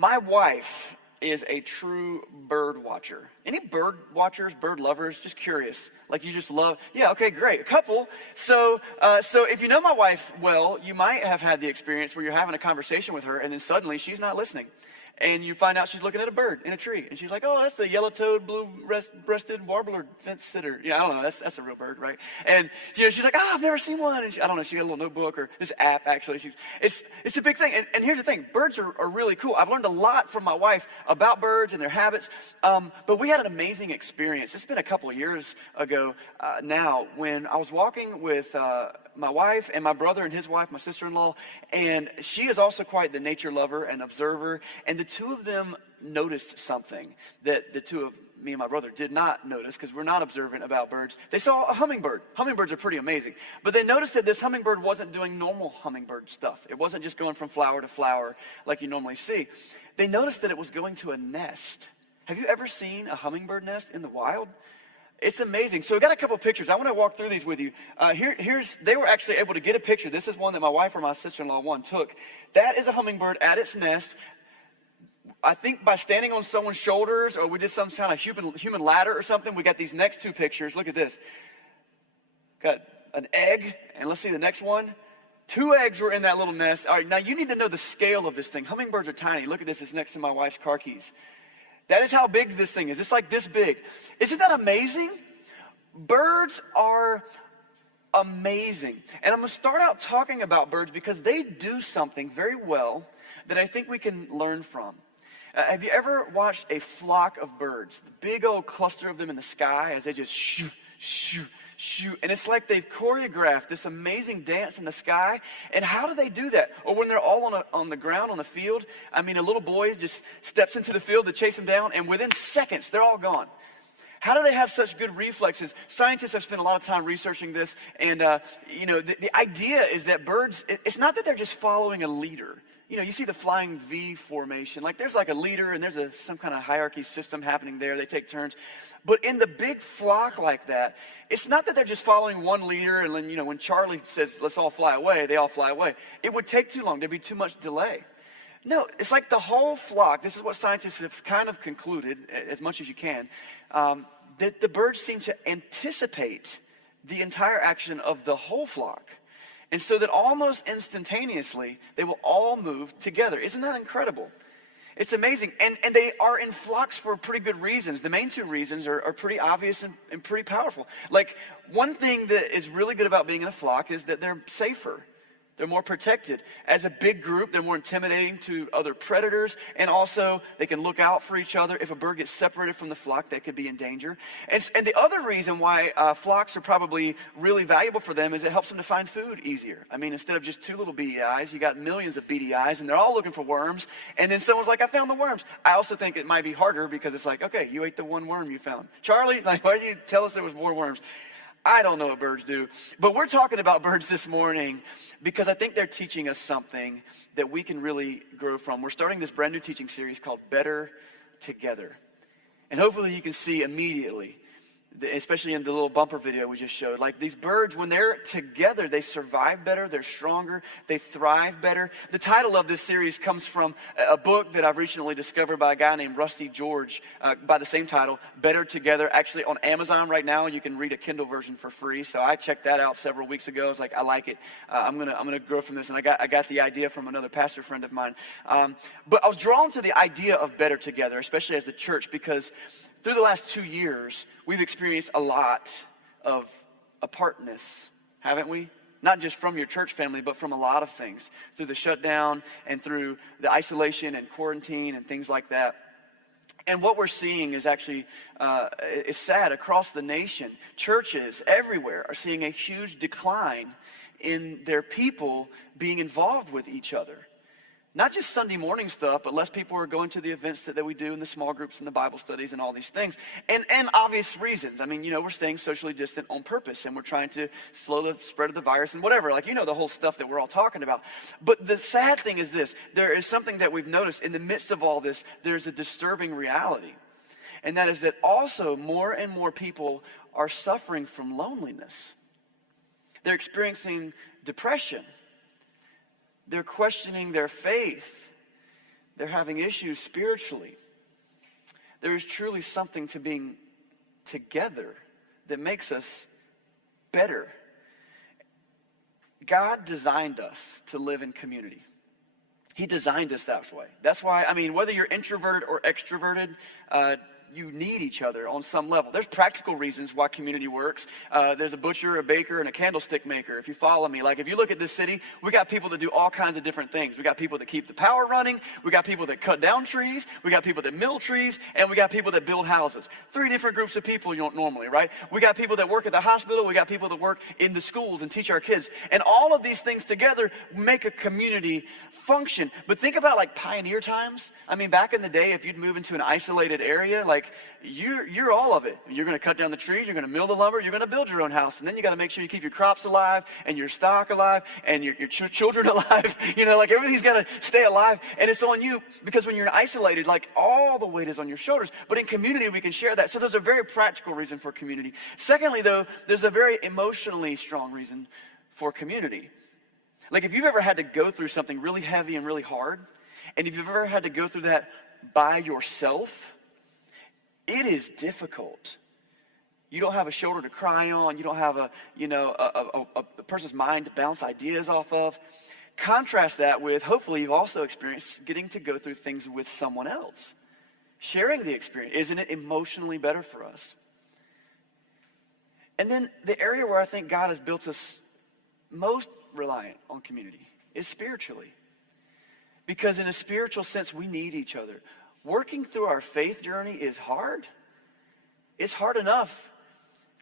My wife is a true bird watcher. Any bird watchers, bird lovers? Just curious. Like you just love, yeah, okay, great. A couple. So if you know my wife well, you might have had the experience where you're having a conversation with her and then suddenly she's not listening. And you find out she's looking at a bird in a tree. And she's like, oh, that's the yellow-toed, blue-breasted warbler fence sitter. Yeah, I don't know. That's a real bird, right? And she's like, oh, I've never seen one. And I don't know. She got a little notebook or this app, actually. It's a big thing. And here's the thing. Birds are really cool. I've learned a lot from my wife about birds and their habits. But we had an amazing experience. It's been a couple of years ago now when I was walking with my wife and my brother and his wife, my sister-in-law, and she is also quite the nature lover and observer, and the two of them noticed something that the two of me and my brother did not notice because we're not observant about birds. They saw a hummingbird. Hummingbirds are pretty amazing, but they noticed that this hummingbird wasn't doing normal hummingbird stuff. It wasn't just going from flower to flower like you normally see. They noticed that it was going to a nest. Have you ever seen a hummingbird nest in the wild? It's amazing. So we got a couple pictures. I want to walk through these with you. They were actually able to get a picture. This is one that my wife or my sister-in-law one took. That is a hummingbird at its nest. I think by standing on someone's shoulders, or we did some kind of human ladder or something. We got these next two pictures. Look at this. Got an egg, and let's see the next one. 2 eggs were in that little nest. All right, now you need to know the scale of this thing. Hummingbirds are tiny. Look at this. It's next to my wife's car keys. That is how big this thing is. It's like this big. Isn't that amazing? Birds are amazing. And I'm going to start out talking about birds because they do something very well that I think we can learn from. Have you ever watched a flock of birds? The big old cluster of them in the sky as they just shoo, shoo, shoo. And it's like they've choreographed this amazing dance in the sky. And how do they do that? Or when they're all on the ground, on the field, I mean, a little boy just steps into the field to chase them down, and within seconds, they're all gone. How do they have such good reflexes? Scientists have spent a lot of time researching this. And, the idea is that birds, it's not that they're just following a leader. You see the flying V formation. Like there's like a leader and there's some kind of hierarchy system happening there. They take turns. But in the big flock like that, it's not that they're just following one leader and then, when Charlie says, let's all fly away, they all fly away. It would take too long. There'd be too much delay. No, it's like the whole flock. This is what scientists have kind of concluded, as much as you can, that the birds seem to anticipate the entire action of the whole flock. And so that almost instantaneously, they will all move together. Isn't that incredible? It's amazing. And they are in flocks for pretty good reasons. The main two reasons are pretty obvious and pretty powerful. Like, one thing that is really good about being in a flock is that they're safer. They're more protected. As a big group, they're more intimidating to other predators, and also they can look out for each other. If a bird gets separated from the flock, they could be in danger. And the other reason why flocks are probably really valuable for them is it helps them to find food easier. I mean, instead of just 2 little beady eyes, you got millions of beady eyes, and they're all looking for worms. And then someone's like, I found the worms. I also think it might be harder because it's like, okay, you ate the one worm you found. Charlie, like, why did you tell us there was more worms? I don't know what birds do, but we're talking about birds this morning because I think they're teaching us something that we can really grow from. We're starting this brand new teaching series called Better Together. And hopefully you can see immediately, especially in the little bumper video we just showed, like these birds, when they're together, they survive better, they're stronger, they thrive better. The title of this series comes from a book that I've recently discovered by a guy named Rusty George by the same title, Better Together. Actually on Amazon right now, you can read a Kindle version for free. So I checked that out several weeks ago. I was like, I like it. I'm gonna grow from this. And I got the idea from another pastor friend of mine. But I was drawn to the idea of better together, especially as the church, because through the last 2 years, we've experienced a lot of apartness, haven't we? Not just from your church family, but from a lot of things. Through the shutdown and through the isolation and quarantine and things like that. And what we're seeing is actually is sad across the nation. Churches everywhere are seeing a huge decline in their people being involved with each other. Not just Sunday morning stuff, but less people are going to the events that we do in the small groups and the Bible studies and all these things. And obvious reasons. I mean, we're staying socially distant on purpose, and we're trying to slow the spread of the virus and whatever. Like, the whole stuff that we're all talking about. But the sad thing is this. There is something that we've noticed in the midst of all this. There's a disturbing reality. And that is that also more and more people are suffering from loneliness. They're experiencing depression. They're questioning their faith. they're having issues spiritually. There is truly something to being together that makes us better. God designed us to live in community. He designed us that way. That's why, whether you're introverted or extroverted, you need each other on some level. There's practical reasons why community works. There's a butcher, a baker, and a candlestick maker. If you follow me, like if you look at this city, we got people that do all kinds of different things. We got people that keep the power running. We got people that cut down trees. We got people that mill trees. And we got people that build houses. 3 different groups of people normally, right? We got people that work at the hospital. We got people that work in the schools and teach our kids. And all of these things together make a community function. But think about like pioneer times. Back in the day, if you'd move into an isolated area, like you're all of it. You're going to cut down the trees, you're going to mill the lumber, you're going to build your own house. And then you got to make sure you keep your crops alive and your stock alive and your children alive. Like everything's got to stay alive. And it's on you because when you're isolated, like all the weight is on your shoulders. But in community, we can share that. So there's a very practical reason for community. Secondly, though, there's a very emotionally strong reason for community. Like if you've ever had to go through something really heavy and really hard, and if you've ever had to go through that by yourself, it is difficult. You don't have a shoulder to cry on. You don't have a person's mind to bounce ideas off of. Contrast that with, hopefully you've also experienced getting to go through things with someone else. Sharing the experience. Isn't it emotionally better for us? And then the area where I think God has built us most reliant on community is spiritually. Because in a spiritual sense, we need each other. Working through our faith journey is hard. It's hard enough.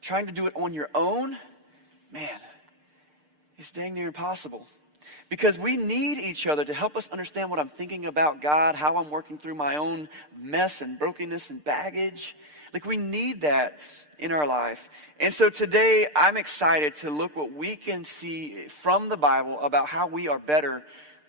Trying to do it on your own, man, it's dang near impossible. Because we need each other to help us understand what I'm thinking about God, how I'm working through my own mess and brokenness and baggage. Like we need that in our life. And so today I'm excited to look what we can see from the Bible about how we are better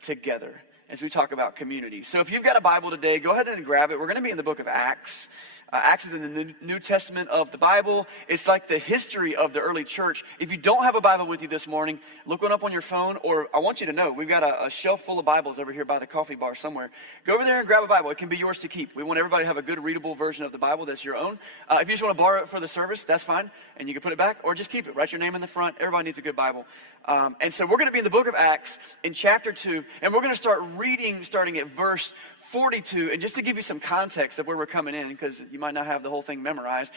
together as we talk about community. So if you've got a Bible today, go ahead and grab it. We're going to be in the book of Acts. Acts is in the New Testament of the Bible. It's like the history of the early church. If you don't have a Bible with you this morning, look one up on your phone, or I want you to know, we've got a shelf full of Bibles over here by the coffee bar somewhere. Go over there and grab a Bible. It can be yours to keep. We want everybody to have a good readable version of the Bible that's your own. If you just want to borrow it for the service, that's fine, and you can put it back, or just keep it. Write your name in the front. Everybody needs a good Bible. And so we're going to be in the book of Acts in chapter 2, and we're going to start reading starting at verse 42, and just to give you some context of where we're coming in, because you might not have the whole thing memorized,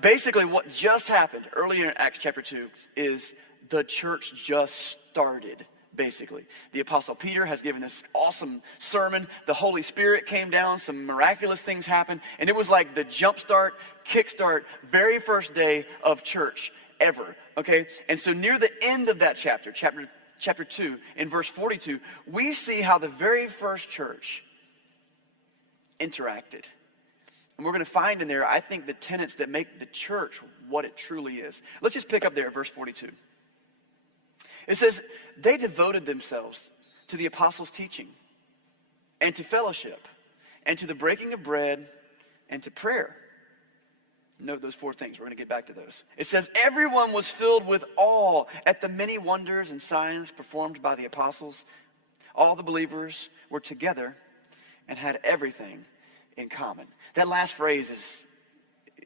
basically what just happened earlier in Acts chapter 2 is the church just started, basically. The Apostle Peter has given this awesome sermon. The Holy Spirit came down, some miraculous things happened, and it was like the jumpstart, kickstart, very first day of church ever, okay? And so near the end of that chapter 2, in verse 42, we see how the very first church interacted. And we're going to find in there, I think, the tenets that make the church what it truly is. Let's just pick up there at verse 42. It says, they devoted themselves to the apostles' teaching and to fellowship and to the breaking of bread and to prayer. Note those 4 things. We're going to get back to those. It says, everyone was filled with awe at the many wonders and signs performed by the apostles. All the believers were together and had everything in common. That last phrase is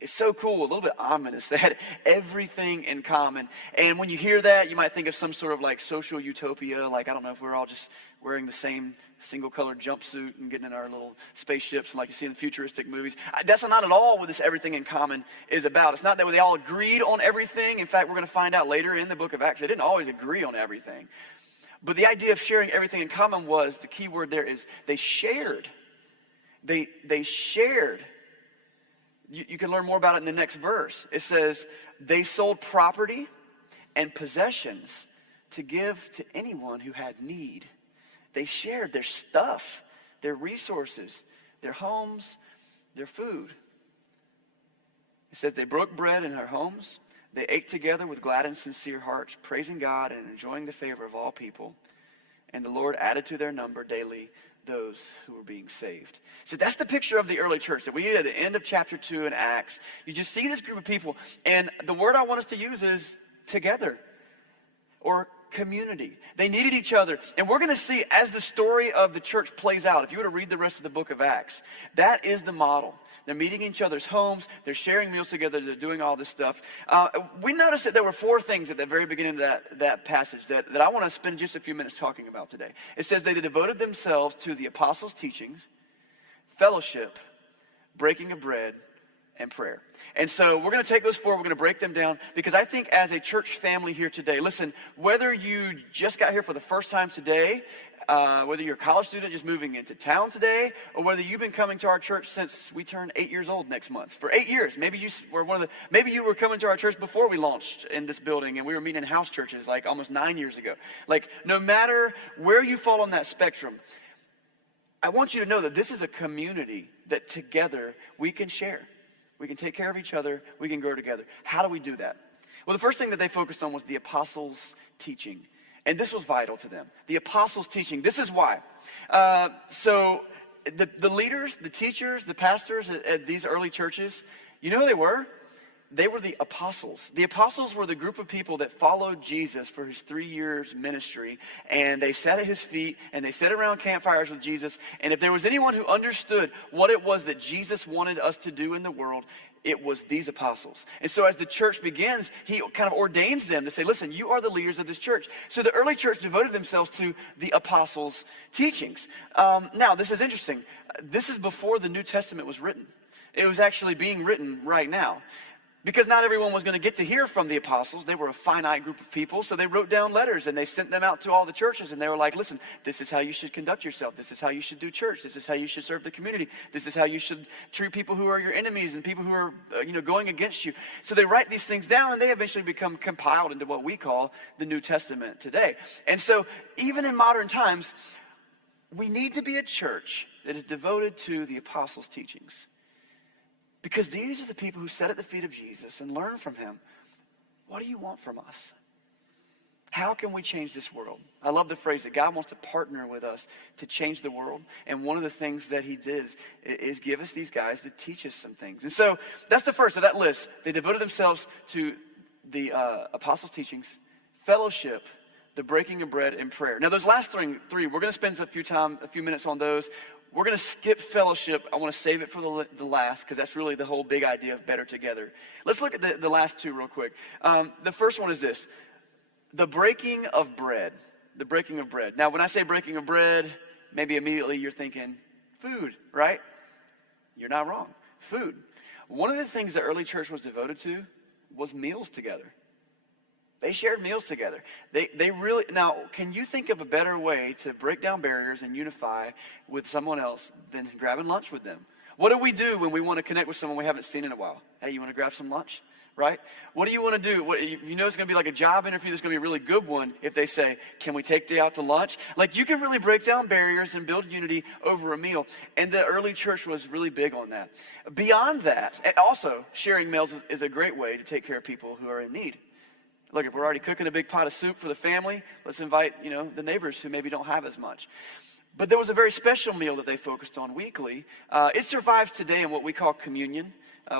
so cool, a little bit ominous. They had everything in common. And when you hear that, you might think of some sort of like social utopia, like I don't know if we're all just wearing the same single-colored jumpsuit and getting in our little spaceships like you see in futuristic movies. That's not at all what this everything in common is about. It's not that they all agreed on everything. In fact, we're going to find out later in the book of Acts, they didn't always agree on everything. But the idea of sharing everything in common was, the key word there is they shared. They shared. You can learn more about it in the next verse. It says, they sold property and possessions to give to anyone who had need. They shared their stuff, their resources, their homes, their food. It says they broke bread in their homes. They ate together with glad and sincere hearts, praising God and enjoying the favor of all people. And the Lord added to their number daily those who were being saved. So that's the picture of the early church that we get at the end of chapter 2 in Acts. You just see this group of people, and the word I want us to use is together or community. They needed each other. And we're going to see as the story of the church plays out, if you were to read the rest of the book of Acts, that is the model. They're meeting in each other's homes. They're sharing meals together. They're doing all this stuff. We noticed that there were 4 things at the very beginning of that passage that I want to spend just a few minutes talking about today. It says they devoted themselves to the apostles' teachings, fellowship, breaking of bread, and prayer. And so we're going to take those 4, we're going to break them down, because I think as a church family here today, listen, whether you just got here for the first time today, whether you're a college student just moving into town today, or whether you've been coming to our church since we turn 8 years old next month. For 8 years, maybe you were coming to our church before we launched in this building, and we were meeting in house churches like almost 9 years ago. Like, no matter where you fall on that spectrum, I want you to know that this is a community that together we can share. We can take care of each other. We can grow together. How do we do that? Well, the first thing that they focused on was the apostles' teaching. And this was vital to them. The apostles' teaching. This is why. So the leaders, the teachers, the pastors at these early churches, you know who they were? They were the apostles. The apostles were the group of people that followed Jesus for his 3 years ministry. And they sat at his feet and they sat around campfires with Jesus. And if there was anyone who understood what it was that Jesus wanted us to do in the world, it was these apostles. And so as the church begins, he kind of ordains them to say, listen, you are the leaders of this church. So the early church devoted themselves to the apostles' teachings. Now, this is interesting. This is before the New Testament was written. It was actually being written right now. Because not everyone was going to get to hear from the apostles. They were a finite group of people. So they wrote down letters and they sent them out to all the churches. And they were like, listen, this is how you should conduct yourself. This is how you should do church. This is how you should serve the community. This is how you should treat people who are your enemies and people who are going against you. So they write these things down and they eventually become compiled into what we call the New Testament today. And so even in modern times, we need to be a church that is devoted to the apostles' teachings. Because these are the people who sat at the feet of Jesus and learned from him. What do you want from us? How can we change this world? I love the phrase that God wants to partner with us to change the world. And one of the things that he did is give us these guys to teach us some things. And so that's the first of that list. They devoted themselves to the apostles' teachings, fellowship, the breaking of bread, and prayer. Now those last three, we're going to spend a few minutes on those. We're going to skip fellowship. I want to save it for the last, because that's really the whole big idea of better together. Let's look at the last 2 real quick. The first one is this: the breaking of bread. The breaking of bread. Now, when I say breaking of bread, maybe immediately you're thinking food, right? You're not wrong. Food. One of the things the early church was devoted to was meals together. They shared meals together. They really, now, can you think of a better way to break down barriers and unify with someone else than grabbing lunch with them? What do we do when we want to connect with someone we haven't seen in a while? Hey, you want to grab some lunch? Right? What do you want to do? You know it's going to be like a job interview. There's going to be a really good one if they say, can we take you out to lunch? Like, you can really break down barriers and build unity over a meal. And the early church was really big on that. Beyond that, and also sharing meals is a great way to take care of people who are in need. Look, if we're already cooking a big pot of soup for the family, let's invite, the neighbors who maybe don't have as much. But there was a very special meal that they focused on weekly. It survives today in what we call communion.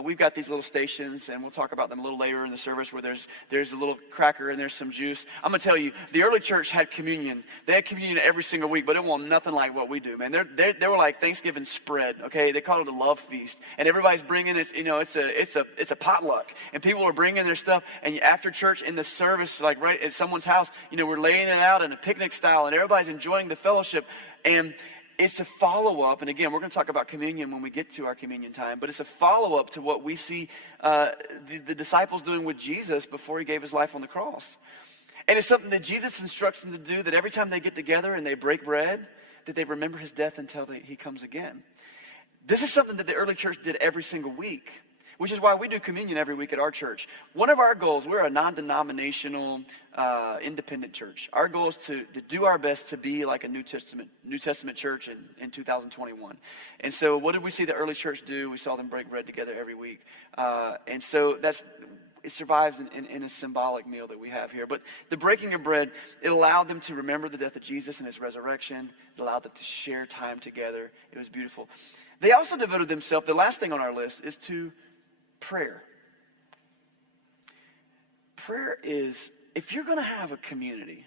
We've got these little stations, and we'll talk about them a little later in the service, where there's a little cracker and there's some juice. I'm going to tell you, the early church had communion. They had communion every single week, but it wasn't nothing like what we do, man. They were like Thanksgiving spread, okay? They called it a love feast, and everybody's bringing it's a potluck, and people are bringing their stuff. And after church in the service, like right at someone's house, we're laying it out in a picnic style, and everybody's enjoying the fellowship. And it's a follow-up, and again, we're going to talk about communion when we get to our communion time, but it's a follow-up to what we see the disciples doing with Jesus before he gave his life on the cross. And it's something that Jesus instructs them to do, that every time they get together and they break bread, that they remember his death until he comes again. This is something that the early church did every single week, which is why we do communion every week at our church. One of our goals, we're a non-denominational, independent church. Our goal is to do our best to be like a New Testament church in 2021. And so what did we see the early church do? We saw them break bread together every week. And so it survives in a symbolic meal that we have here. But the breaking of bread, it allowed them to remember the death of Jesus and his resurrection. It allowed them to share time together. It was beautiful. They also devoted themselves, the last thing on our list is to prayer. Prayer is, if you're going to have a community,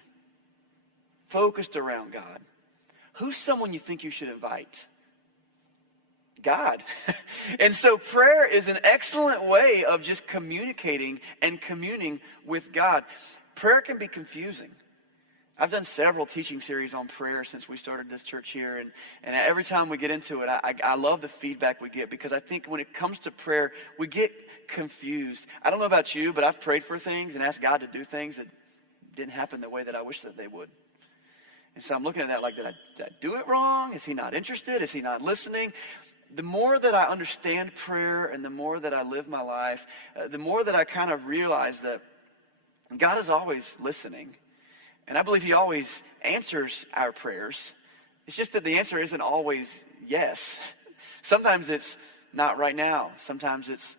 focused around God, who's someone you think you should invite? God. And so prayer is an excellent way of just communicating and communing with God. Prayer can be confusing. I've done several teaching series on prayer since we started this church here, and every time we get into it, I love the feedback we get, because I think when it comes to prayer, we get confused. I don't know about you, but I've prayed for things and asked God to do things that didn't happen the way that I wish that they would. And so I'm looking at that like, did I do it wrong? Is he not interested? Is he not listening? The more that I understand prayer and the more that I live my life, the more that I kind of realize that God is always listening. And I believe he always answers our prayers. It's just that the answer isn't always yes. Sometimes it's not right now. Sometimes it's,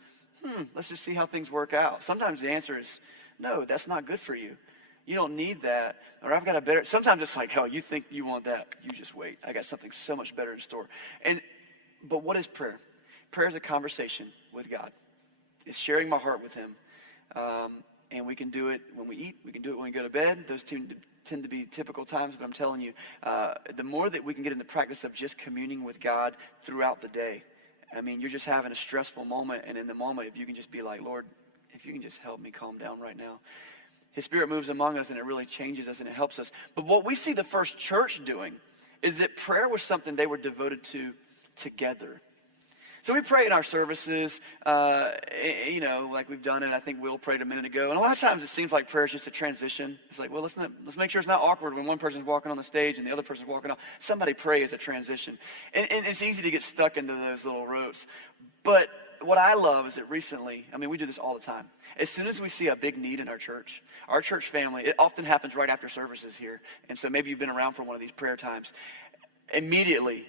let's just see how things work out. Sometimes the answer is, no, that's not good for you. You don't need that. Or I've got a better, sometimes it's like, oh, you think you want that. You just wait. I got something so much better in store. But what is prayer? Prayer is a conversation with God. It's sharing my heart with him. And we can do it when we eat. We can do it when we go to bed. Those tend to be typical times. But I'm telling you, the more that we can get in the practice of just communing with God throughout the day. I mean, you're just having a stressful moment. And in the moment, if you can just be like, Lord, if you can just help me calm down right now. His Spirit moves among us and it really changes us and it helps us. But what we see the first church doing is that prayer was something they were devoted to together. So we pray in our services, like we've done it. I think Will prayed a minute ago. And a lot of times it seems like prayer is just a transition. It's like, well, let's make sure it's not awkward when one person's walking on the stage and the other person's walking off. Somebody pray as a transition. And it's easy to get stuck into those little ropes. But what I love is that recently, we do this all the time. As soon as we see a big need in our church family, it often happens right after services here. And so maybe you've been around for one of these prayer times. Immediately,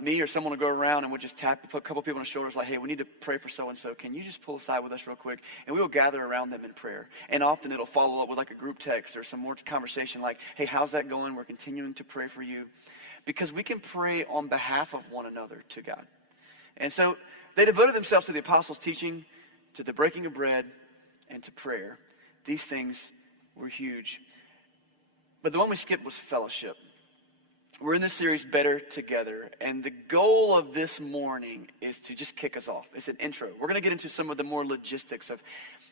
me or someone will go around and we'll just tap, put a couple people on the shoulders like, hey, we need to pray for so-and-so. Can you just pull aside with us real quick? And we will gather around them in prayer. And often it'll follow up with like a group text or some more conversation like, hey, how's that going? We're continuing to pray for you. Because we can pray on behalf of one another to God. And so they devoted themselves to the apostles' teaching, to the breaking of bread, and to prayer. These things were huge. But the one we skipped was fellowship. We're in this series, Better Together, and the goal of this morning is to just kick us off. It's an intro. We're going to get into some of the more logistics of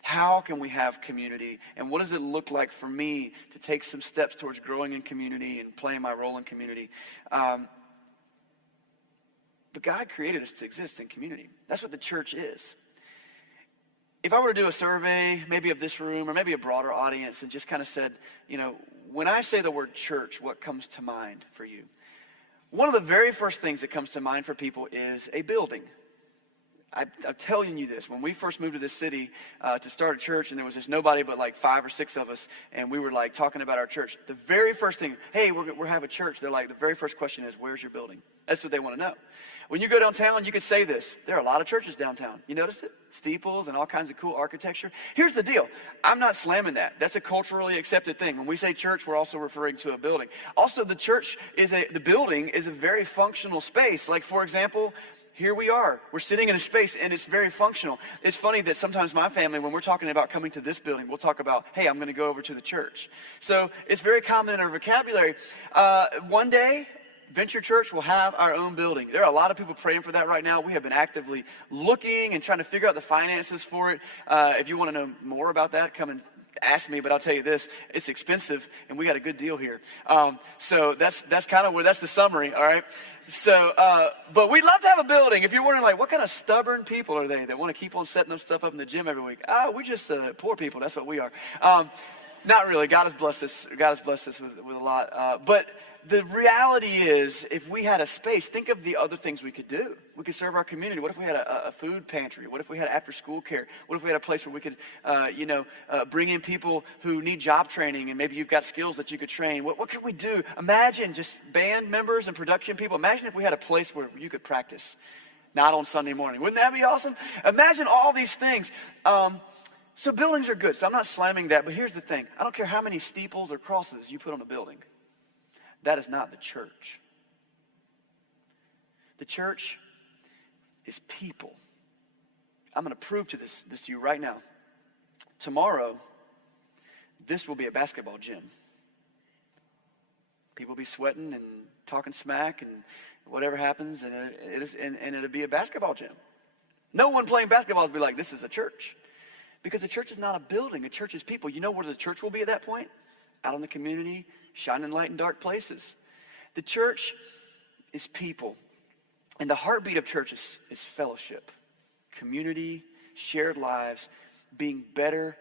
how can we have community, and what does it look like for me to take some steps towards growing in community and playing my role in community. But God created us to exist in community. That's what the church is. If I were to do a survey, maybe of this room or maybe a broader audience, and just kind of said, when I say the word church, what comes to mind for you? One of the very first things that comes to mind for people is a building. I'm telling you this. When we first moved to this city to start a church, and there was just nobody but like 5 or 6 of us, and we were like talking about our church, the very first thing, hey, we're having a church. They're like, the very first question is, where's your building? That's what they want to know. When you go downtown, you could say this. There are a lot of churches downtown. You noticed it? Steeples and all kinds of cool architecture. Here's the deal. I'm not slamming that. That's a culturally accepted thing. When we say church, we're also referring to a building. Also, the building is a very functional space. Like, for example, here we are. We're sitting in a space, and it's very functional. It's funny that sometimes my family, when we're talking about coming to this building, we'll talk about, hey, I'm going to go over to the church. So it's very common in our vocabulary. One day, Venture Church will have our own building. There are a lot of people praying for that right now. We have been actively looking and trying to figure out the finances for it. If you want to know more about that, come and ask me, but I'll tell you this, it's expensive, and we got a good deal here. So that's kind of where, that's the summary, all right? So, but we'd love to have a building. If you're wondering, like, what kind of stubborn people are they that want to keep on setting up stuff up in the gym every week? We're just poor people. That's what we are. Not really. God has blessed us. God has blessed us with a lot. But the reality is, if we had a space, think of the other things we could do. We could serve our community. What if we had a food pantry? What if we had after-school care? What if we had a place where we could, bring in people who need job training, and maybe you've got skills that you could train? What could we do? Imagine just band members and production people. Imagine if we had a place where you could practice, not on Sunday morning. Wouldn't that be awesome? Imagine all these things. So buildings are good. So I'm not slamming that, but here's the thing. I don't care how many steeples or crosses you put on a building. That is not the church. The church is people. I'm going to prove this to you right now. Tomorrow, this will be a basketball gym. People be sweating and talking smack and whatever happens, and it'll be a basketball gym. No one playing basketball will be like, this is a church. Because a church is not a building. A church is people. You know where the church will be at that point? Out in the community, shining light in dark places. The church is people. And the heartbeat of church is fellowship, community, shared lives, being better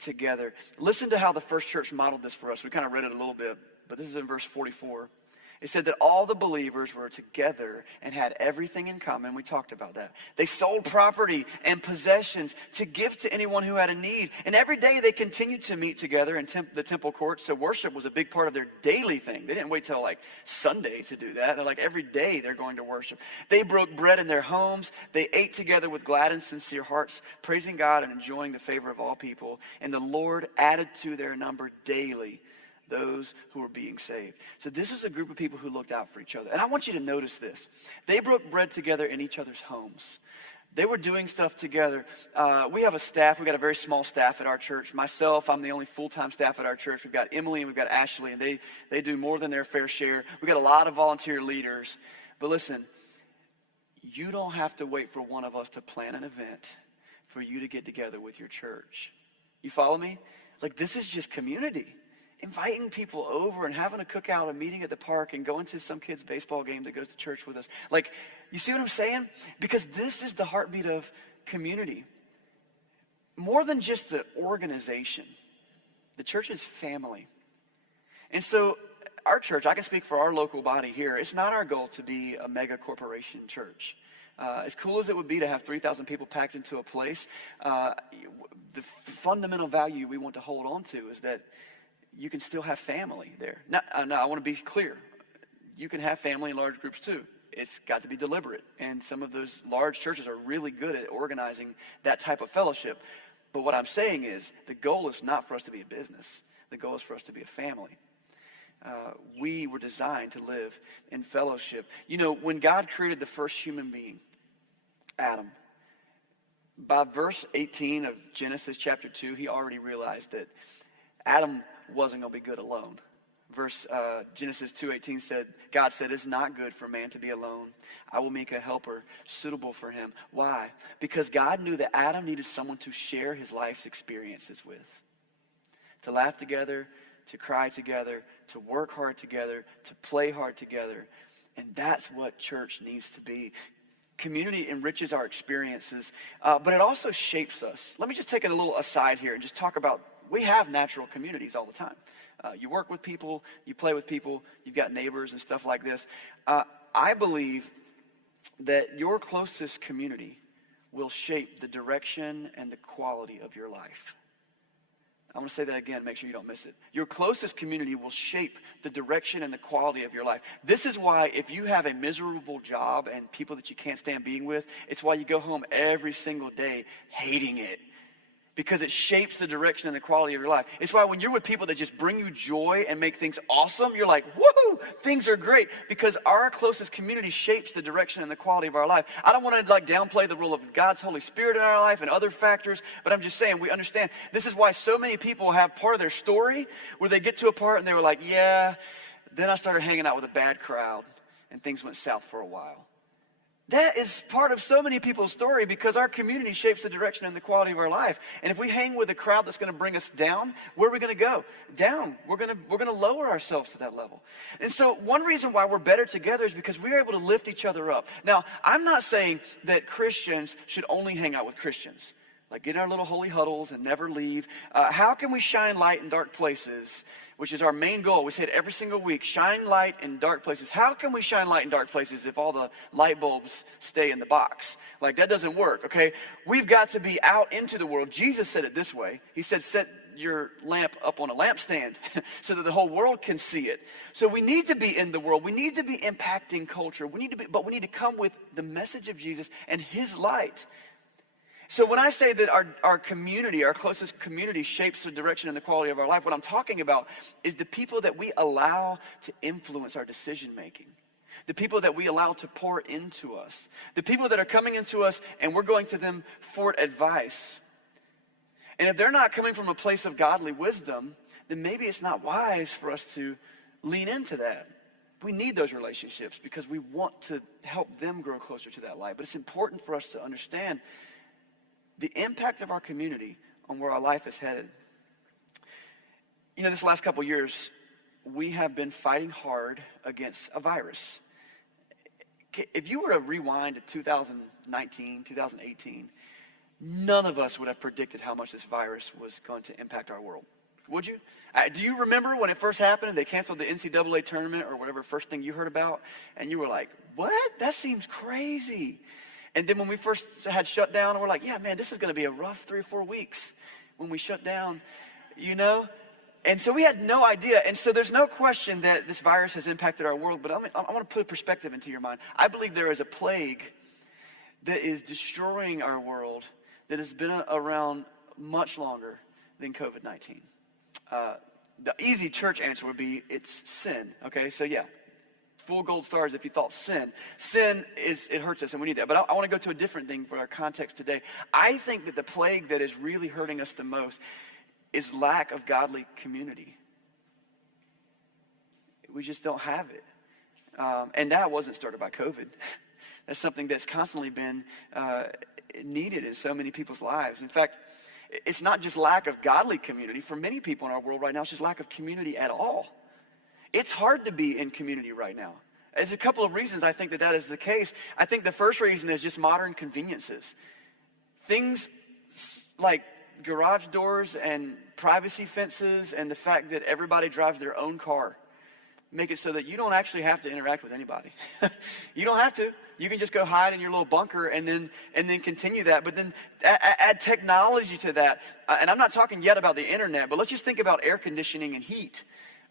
together. Listen to how the first church modeled this for us. We kind of read it a little bit, but this is in verse 44. It said that all the believers were together and had everything in common. We talked about that. They sold property and possessions to give to anyone who had a need. And every day they continued to meet together in the temple courts. So worship was a big part of their daily thing. They didn't wait till like Sunday to do that. They're like every day they're going to worship. They broke bread in their homes. They ate together with glad and sincere hearts, praising God and enjoying the favor of all people. And the Lord added to their number daily those who were being saved. So this was a group of people who looked out for each other. And I want you to notice this. They broke bread together in each other's homes. They were doing stuff together. We have a staff. We've got a very small staff at our church. Myself, I'm the only full-time staff at our church. We've got Emily and we've got Ashley, and they do more than their fair share. We've got a lot of volunteer leaders. But listen, you don't have to wait for one of us to plan an event for you to get together with your church. You follow me? Like, this is just community. Inviting people over and having a cookout, a meeting at the park, and going to some kid's baseball game that goes to church with us. Like, you see what I'm saying? Because this is the heartbeat of community. More than just the organization. The church is family. And so our church, I can speak for our local body here, it's not our goal to be a mega corporation church. As cool as it would be to have 3,000 people packed into a place, the fundamental value we want to hold on to is that you can still have family there. Now, I want to be clear. You can have family in large groups too. It's got to be deliberate. And some of those large churches are really good at organizing that type of fellowship. But what I'm saying is the goal is not for us to be a business. The goal is for us to be a family. We were designed to live in fellowship. You know, when God created the first human being, Adam, by verse 18 of Genesis chapter 2, he already realized that Adam wasn't going to be good alone. Genesis 2:18 said, God said, it's not good for man to be alone. I will make a helper suitable for him. Why? Because God knew that Adam needed someone to share his life's experiences with. To laugh together, to cry together, to work hard together, to play hard together. And that's what church needs to be. Community enriches our experiences, but it also shapes us. Let me just take it a little aside here and just talk about, we have natural communities all the time. You work with people, you play with people, you've got neighbors and stuff like this. I believe that your closest community will shape the direction and the quality of your life. I want to say that again, make sure you don't miss it. Your closest community will shape the direction and the quality of your life. This is why if you have a miserable job and people that you can't stand being with, it's why you go home every single day hating it. Because it shapes the direction and the quality of your life. It's why when you're with people that just bring you joy and make things awesome, you're like, woohoo, things are great. Because our closest community shapes the direction and the quality of our life. I don't want to downplay the role of God's Holy Spirit in our life and other factors, but I'm just saying we understand. This is why so many people have part of their story where they get to a part and they were like, yeah, then I started hanging out with a bad crowd and things went south for a while. That is part of so many people's story because our community shapes the direction and the quality of our life. And if we hang with a crowd that's going to bring us down, where are we going to go? Down. We're going to lower ourselves to that level. And so one reason why we're better together is because we're able to lift each other up. Now, I'm not saying that Christians should only hang out with Christians. Like get in our little holy huddles and never leave. How can we shine light in dark places? Which is our main goal. We say it every single week. Shine light in dark places. How can we shine light in dark places if all the light bulbs stay in the box? Like that doesn't work, okay? We've got to be out into the world. Jesus said it this way. He said, set your lamp up on a lampstand so that the whole world can see it. So we need to be in the world. We need to be impacting culture. But we need to come with the message of Jesus and his light. So when I say that our community, our closest community shapes the direction and the quality of our life, what I'm talking about is the people that we allow to influence our decision making. The people that we allow to pour into us. The people that are coming into us and we're going to them for advice. And if they're not coming from a place of godly wisdom, then maybe it's not wise for us to lean into that. We need those relationships because we want to help them grow closer to that light. But it's important for us to understand the impact of our community on where our life is headed. You know, this last couple years, we have been fighting hard against a virus. If you were to rewind to 2019, 2018, none of us would have predicted how much this virus was going to impact our world. Would you? Do you remember when it first happened and they canceled the NCAA tournament or whatever first thing you heard about? And you were like, what? That seems crazy. And then when we first had shut down, we're like, yeah, man, this is going to be a rough 3 or 4 weeks when we shut down, you know? And so we had no idea. And so there's no question that this virus has impacted our world. But I want to put a perspective into your mind. I believe there is a plague that is destroying our world that has been around much longer than COVID-19. The easy church answer would be it's sin. Okay, so yeah, full gold stars if you thought sin. Sin it hurts us and we need that. But I want to go to a different thing for our context today. I think that the plague that is really hurting us the most is lack of godly community. We just don't have it. And that wasn't started by COVID. That's something that's constantly been needed in so many people's lives. In fact, it's not just lack of godly community. For many people in our world right now, it's just lack of community at all. It's hard to be in community right now. There's a couple of reasons I think that is the case. I think the first reason is just modern conveniences. Things like garage doors and privacy fences and the fact that everybody drives their own car make it so that you don't actually have to interact with anybody. You don't have to. You can just go hide in your little bunker and then continue that. But then add technology to that. And I'm not talking yet about the internet, but let's just think about air conditioning and heat.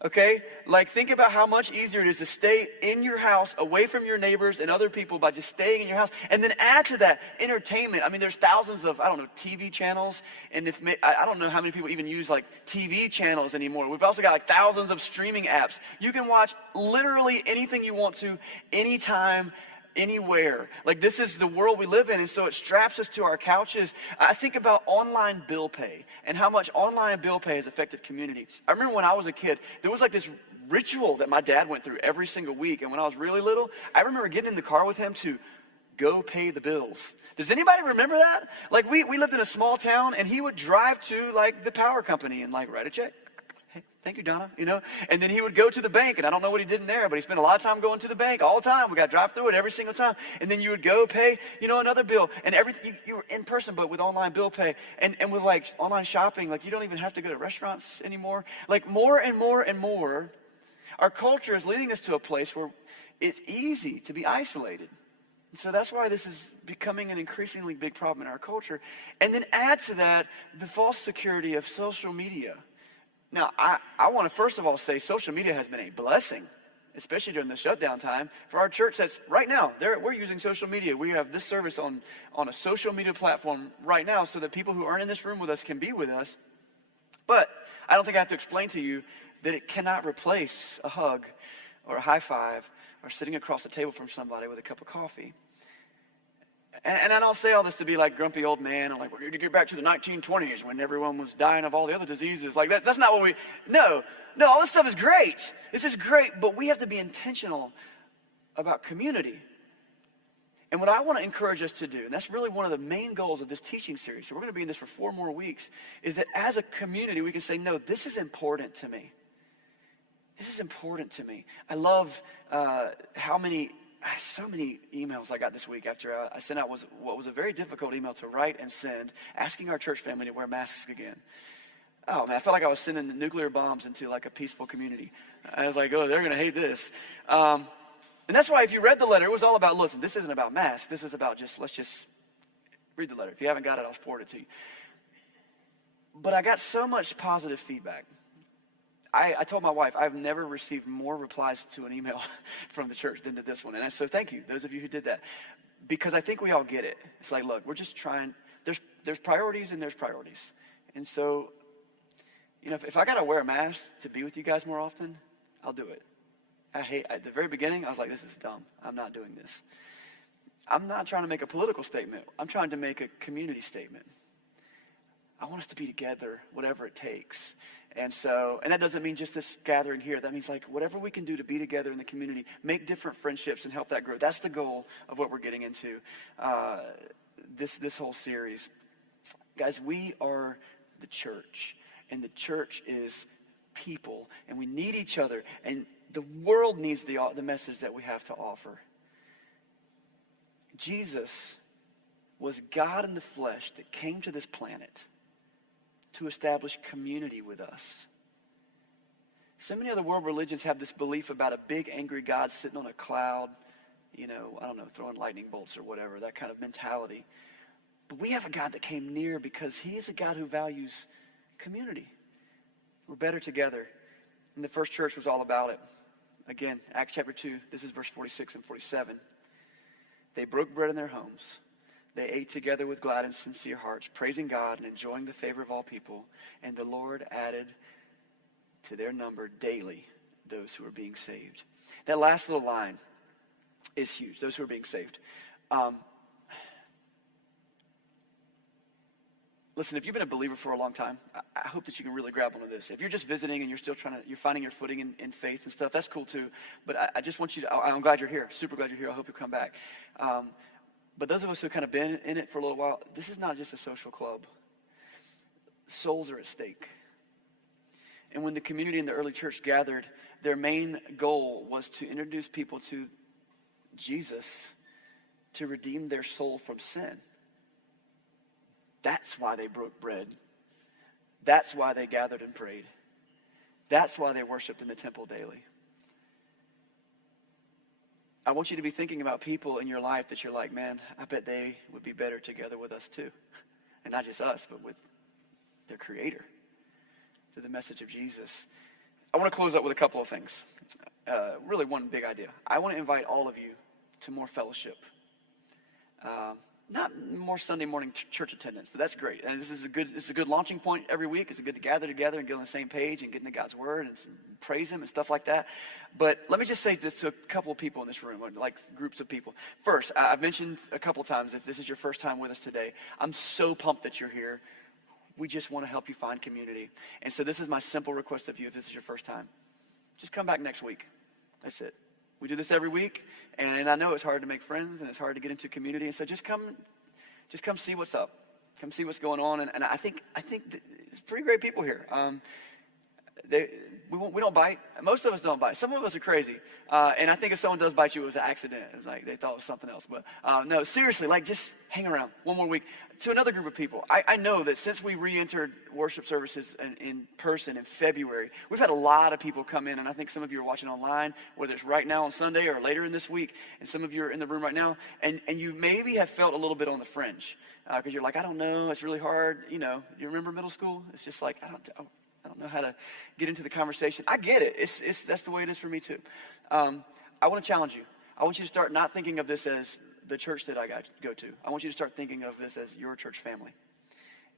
Okay? Like, think about how much easier it is to stay in your house, away from your neighbors and other people by just staying in your house. And then add to that entertainment. I mean, there's thousands of, TV channels. And I don't know how many people even use, TV channels anymore. We've also got, thousands of streaming apps. You can watch literally anything you want to, anytime, anywhere. This is the world we live in, and so it straps us to our couches. I think about online bill pay and how much online bill pay has affected community. I remember when I was a kid, there was this ritual that my dad went through every single week, and when I was really little, I remember getting in the car with him to go pay the bills. Does anybody remember that? We lived in a small town, and he would drive to the power company and write a check. Thank you, Donna. And then he would go to the bank, and I don't know what he did in there, but he spent a lot of time going to the bank all the time. We got to drive through it every single time. And then you would go pay, another bill. And everything, you were in person, but with online bill pay. And with online shopping, you don't even have to go to restaurants anymore. More and more and more, our culture is leading us to a place where it's easy to be isolated. And so that's why this is becoming an increasingly big problem in our culture. And then add to that the false security of social media. Now, I want to first of all say social media has been a blessing, especially during the shutdown time. For our church, that's right now, we're using social media. We have this service on a social media platform right now so that people who aren't in this room with us can be with us. But I don't think I have to explain to you that it cannot replace a hug or a high five or sitting across the table from somebody with a cup of coffee. And I don't say all this to be grumpy old man and we need to get back to the 1920s when everyone was dying of all the other diseases. That's not what no, all this stuff is great. This is great, but we have to be intentional about community. And what I want to encourage us to do, and that's really one of the main goals of this teaching series, so we're going to be in this for 4 more weeks, is that as a community we can say, no, this is important to me. This is important to me. I love so many emails I got this week after I sent out what was a very difficult email to write and send, asking our church family to wear masks again. Oh man, I felt like I was sending nuclear bombs into a peaceful community. I was like, oh, they're going to hate this. And that's why if you read the letter, it was all about, listen, this isn't about masks. This is about let's just read the letter. If you haven't got it, I'll forward it to you. But I got so much positive feedback. I told my wife, I've never received more replies to an email from the church than to this one. And so thank you, those of you who did that. Because I think we all get it. It's look, we're just trying. There's priorities and there's priorities. And so, if I got to wear a mask to be with you guys more often, I'll do it. At the very beginning, I was like, this is dumb. I'm not doing this. I'm not trying to make a political statement. I'm trying to make a community statement. I want us to be together, whatever it takes. And that doesn't mean just this gathering here. That means like whatever we can do to be together in the community, make different friendships and help that grow. That's the goal of what we're getting into this whole series. Guys, we are the church, and the church is people, and we need each other, and the world needs the message that we have to offer. Jesus was God in the flesh that came to this planet to establish community with us. So many other world religions have this belief about a big angry God sitting on a cloud, throwing lightning bolts or whatever, that kind of mentality. But we have a God that came near because he is a God who values community. We're better together. And the first church was all about it. Again, Acts chapter 2, this is verse 46 and 47. They broke bread in their homes. They ate together with glad and sincere hearts, praising God and enjoying the favor of all people. And the Lord added to their number daily those who are being saved. That last little line is huge, those who are being saved. Listen, if you've been a believer for a long time, I hope that you can really grab onto this. If you're just visiting and you're finding your footing in faith and stuff, that's cool too. But I just want you to, I'm glad you're here, super glad you're here. I hope you'll come back. But those of us who have kind of been in it for a little while, this is not just a social club. Souls are at stake. And when the community in the early church gathered, their main goal was to introduce people to Jesus to redeem their soul from sin. That's why they broke bread. That's why they gathered and prayed. That's why they worshiped in the temple daily. I want you to be thinking about people in your life that you're like, man, I bet they would be better together with us too. And not just us, but with their Creator, through the message of Jesus. I want to close up with a couple of things. Really one big idea. I want to invite all of you to more fellowship. Not more Sunday morning church attendance, but that's great. And this is a good launching point every week. It's good to gather together and get on the same page and get into God's word and praise him and stuff like that. But let me just say this to a couple of people in this room, like groups of people. First, I've mentioned a couple of times, if this is your first time with us today, I'm so pumped that you're here. We just want to help you find community. And so this is my simple request of you if this is your first time. Just come back next week. That's it. We do this every week, and I know it's hard to make friends, and it's hard to get into community, and so just come see what's up. Come see what's going on, and I think it's pretty great people here. We don't bite. Most of us don't bite. Some of us are crazy, and I think if someone does bite you, it was an accident. It was like they thought it was something else. But no, seriously, like just hang around one more week. To another group of people, I know that since we re-entered worship services in person in February, we've had a lot of people come in, and I think some of you are watching online, whether it's right now on Sunday or later in this week, and some of you are in the room right now, and you maybe have felt a little bit on the fringe, because you're like, I don't know, it's really hard. You remember middle school? It's just like, I don't know how to get into the conversation. I get it. That's the way it is for me too. I want to challenge you. I want you to start not thinking of this as the church that I go to. I want you to start thinking of this as your church family.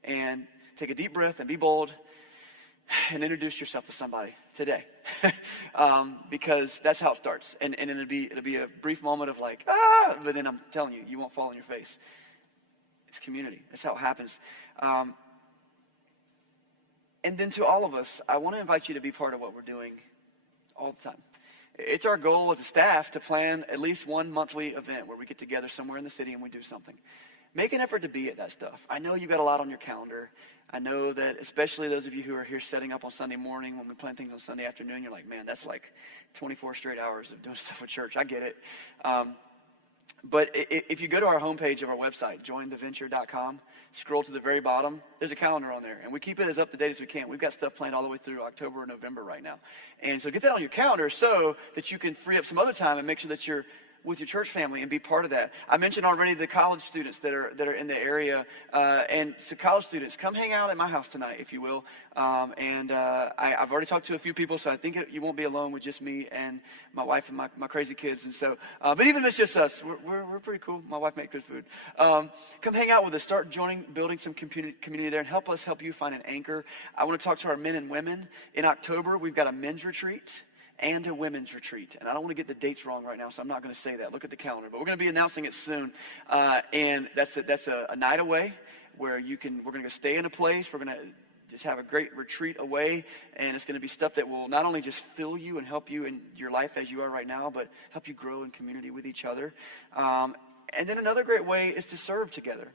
And take a deep breath and be bold and introduce yourself to somebody today. Because that's how it starts. And it'll be a brief moment of like, but then I'm telling you, you won't fall on your face. It's community. That's how it happens. And then to all of us, I want to invite you to be part of what we're doing all the time. It's our goal as a staff to plan at least one monthly event where we get together somewhere in the city and we do something. Make an effort to be at that stuff. I know you've got a lot on your calendar. I know that especially those of you who are here setting up on Sunday morning when we plan things on Sunday afternoon, you're like, man, that's like 24 straight hours of doing stuff with church. I get it. But if you go to our homepage of our website, jointheventure.com, scroll to the very bottom, there's a calendar on there. And we keep it as up to date as we can. We've got stuff planned all the way through October and November right now. And so get that on your calendar so that you can free up some other time and make sure that you're with your church family and be part of that. I mentioned already the college students that are in the area. And so college students, come hang out at my house tonight, if you will. I've already talked to a few people, so I think you won't be alone with just me and my wife and my crazy kids. And so, but even if it's just us, we're pretty cool. My wife makes good food. Come hang out with us. Start building some community there, and help us help you find an anchor. I want to talk to our men and women. In October, we've got a men's retreat and a women's retreat. And I don't want to get the dates wrong right now, so I'm not going to say that. Look at the calendar. But we're going to be announcing it soon. And that's a night away where we're going to go stay in a place. We're going to just have a great retreat away, and it's going to be stuff that will not only just fill you and help you in your life as you are right now, but help you grow in community with each other. And then another great way is to serve together.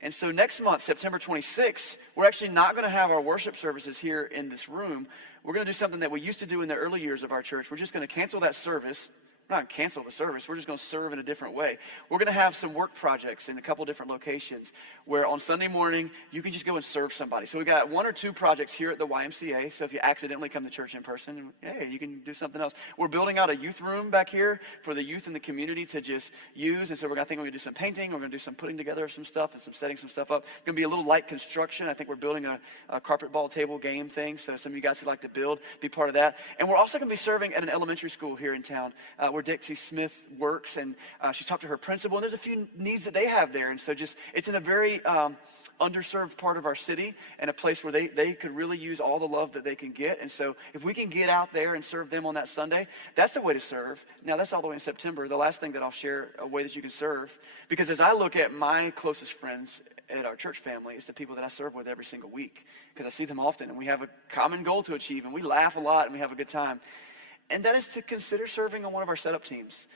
And so next month, September 26th, we're actually not going to have our worship services here in this room. We're going to do something that we used to do in the early years of our church. We're just going to cancel that service. We're not going to cancel the service. We're just going to serve in a different way. We're going to have some work projects in a couple different locations where on Sunday morning, you can just go and serve somebody. So we've got 1 or 2 projects here at the YMCA. So if you accidentally come to church in person, hey, you can do something else. We're building out a youth room back here for the youth in the community to just use. And so we're going to do some painting. We're going to do some putting together of some stuff and some setting some stuff up. It's going to be a little light construction. I think we're building a carpet ball table game thing. So some of you guys who like to build, be part of that. And we're also going to be serving at an elementary school here in town where Dixie Smith works, and she talked to her principal, and there's a few needs that they have there. And so it's in a very underserved part of our city and a place where they could really use all the love that they can get. And so if we can get out there and serve them on that Sunday, that's the way to serve. Now, that's all the way in September. The last thing that I'll share, a way that you can serve, because as I look at my closest friends at our church family, it's the people that I serve with every single week, because I see them often, and we have a common goal to achieve, and we laugh a lot, and we have a good time. And that is to consider serving on one of our setup teams.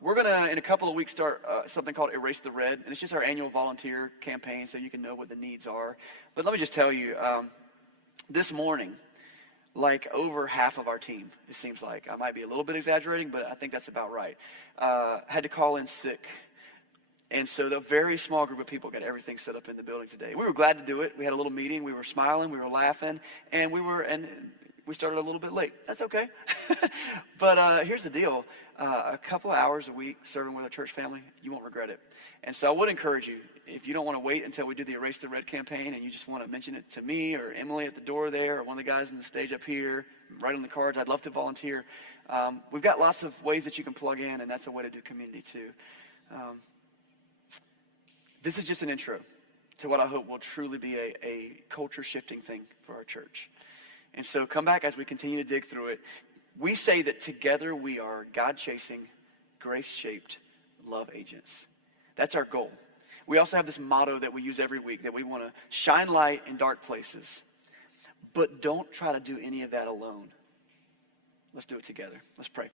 We're going to, in a couple of weeks, start something called Erase the Red. And it's just our annual volunteer campaign so you can know what the needs are. But let me just tell you, this morning, like over half of our team, it seems like, I might be a little bit exaggerating, but I think that's about right, had to call in sick. And so the very small group of people got everything set up in the building today. We were glad to do it. We had a little meeting. We were smiling. We were laughing. And we started a little bit late. That's okay. But here's the deal. A couple of hours a week serving with our church family, you won't regret it. And so I would encourage you, if you don't want to wait until we do the Erase the Red campaign and you just want to mention it to me or Emily at the door there or one of the guys on the stage up here, write on the cards, I'd love to volunteer. We've got lots of ways that you can plug in, and that's a way to do community too. This is just an intro to what I hope will truly be a culture-shifting thing for our church. And so come back as we continue to dig through it. We say that together we are God-chasing, grace-shaped love agents. That's our goal. We also have this motto that we use every week, that we want to shine light in dark places. But don't try to do any of that alone. Let's do it together. Let's pray.